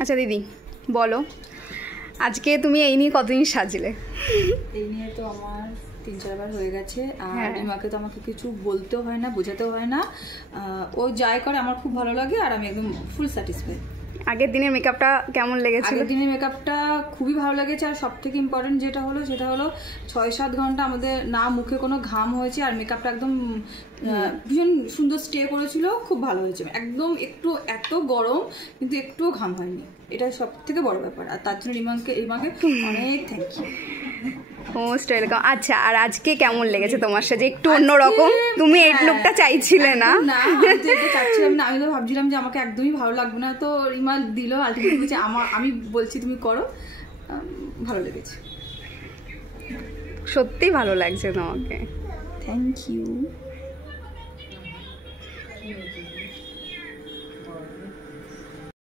আচ্ছা দিদি বলো, আজকে তুমি এই নিয়ে কতদিন সাজলে? এই নিয়ে তো আমার 3-4 বার হয়ে গেছে। আর রিমাকে তো আমাকে কিছু বলতেও হয় না, বোঝাতেও হয় না, ও যাই করে আমার খুব ভালো লাগে আর আমি একদম ফুল স্যাটিসফাইড। আগের দিনের মেকআপটা কেমন লেগেছে? আগের দিনের মেকআপটা খুবই ভালো লেগেছে। আর সব থেকে ইম্পর্টেন্ট যেটা হলো সেটা হলো 6-7 ঘন্টা আমাদের না মুখে কোনো ঘাম হয়েছে, আর মেকআপটা একদম ভীষণ সুন্দর স্টে করেছিল, খুব ভালো হয়েছে। একদম একটু এত গরম কিন্তু একটুও ঘাম হয়নি, এটা সব থেকে বড় ব্যাপার। আর তার জন্য রিমাকে অনেক থ্যাংক ইউ। Most welcome. আচ্ছা, আর আজকে কেমন লেগেছে তোমার সাথে? একটু অন্যরকম, তুমি এই লুকটা চাইছিলে না? না, আমি তো এটা চাচ্ছিলাম না। আমি তো ভাবছিলাম যে আমাকে একদমই ভালো লাগবে না, তো রিমা দিল আলটিমেটলি, বলছে আমি বলছি তুমি করো। ভালো লেগেছে, সত্যি ভালো লাগছে তোমাকে। Thank you.